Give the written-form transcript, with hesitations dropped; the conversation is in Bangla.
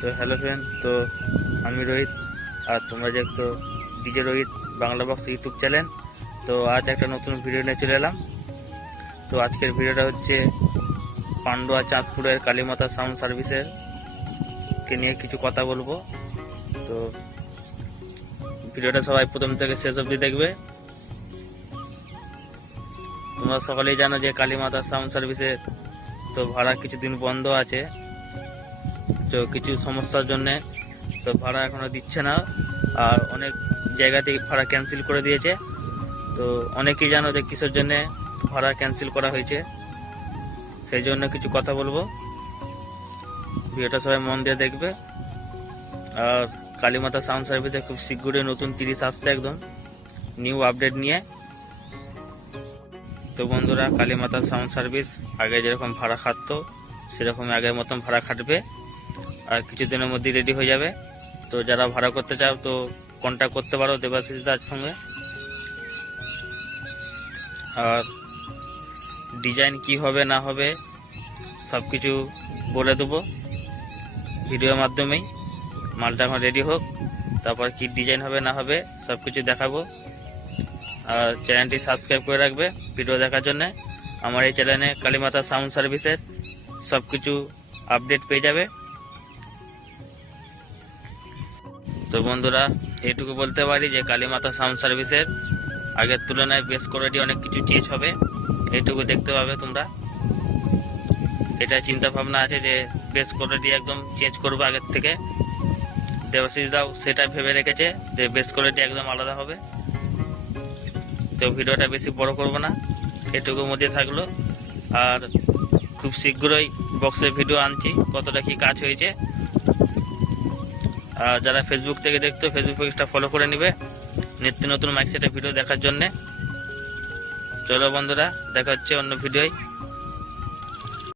তো হ্যালো ফ্রেন্ড, তো আমি রোহিত আর তোমরা যে একটু DJ Rohit Bangla box YouTube channel. তো আজ একটা নতুন ভিডিও নিয়ে চলে এলাম। তো আজকের ভিডিওটা হচ্ছে পান্ডুয়া চাঁদপুরের কালীমাতা সাউন্ড সার্ভিসের কে নিয়ে কিছু কথা বলবো। তো ভিডিওটা সবাই প্রথম থেকে শেষ অবধি দেখবে। তোমরা সকলেই জানো যে কালীমাতা সাউন্ড সার্ভিসের তো ভাড়া কিছুদিন বন্ধ আছে, তো কিছু সমস্যার জন্যে তো ভাড়া এখনো দিচ্ছে না, আর অনেক জায়গাতে ভাড়া ক্যান্সেল করে দিয়েছে। তো অনেকেই জানো যে কিসের জন্যে ভাড়া ক্যান্সেল করা হয়েছে, সেই জন্য কিছু কথা বলবো। ভিডিওটা সবাই মন দিয়ে দেখবে। আর কালীমাতা সাউন্ড সার্ভিসে খুব শীঘ্রই নতুন 30 আসছে, একদম নিউ আপডেট নিয়ে। তো বন্ধুরা, কালীমাতা সাউন্ড সার্ভিস আগে যেরকম ভাড়া খাটতো সেরকম আগের মতন ভাড়া খাটবে, আর কিছুদিনের মধ্যে রেডি হয়ে যাবে। তো যারা ভাড়া করতে চাও তো কন্ট্যাক্ট করতে পারো দেবাশিস দার সঙ্গে। আর ডিজাইন কি হবে না হবে সব কিছু বলে দেবো ভিডিওর মাধ্যমেই। মালটা এখন রেডি হোক, তারপর কি ডিজাইন হবে না হবে সব কিছু দেখাবো। আর চ্যানেলটি সাবস্ক্রাইব করে রাখবে ভিডিও দেখার জন্য। আমার এই চ্যানেলে কালীমাতা সাউন্ড সার্ভিসের সব কিছু আপডেট পেয়ে যাবে। তো বন্ধুরা, এইটুকু বলতে পারি যে কালীমাতা সাউন্ড সার্ভিসের আগের তুলনায় বেশ কোয়ালিটি অনেক কিছু চেঞ্জ হবে, এইটুকু দেখতে পাবে তোমরা। এটা চিন্তা ভাবনা আছে যে বেশ কোয়ালিটি একদম চেঞ্জ করবো আগের থেকে। দেবাশিস দাও সেটা ভেবে রেখেছে যে বেশ কোয়ালিটি একদম আলাদা হবে। তো ভিডিওটা বেশি বড় করব না, এটুকুর মধ্যে থাকলো। আর খুব শীঘ্রই বক্সের ভিডিও আনছি, কতটা কি কাজ হয়েছে। আর যারা ফেসবুক থেকে দেখতো ফেসবুক পেজটা ফলো করে নিবে নিত্য নতুন মাইক সেটের ভিডিও দেখার জন্য। চলো বন্ধুরা, দেখা হচ্ছে অন্য ভিডিওয়।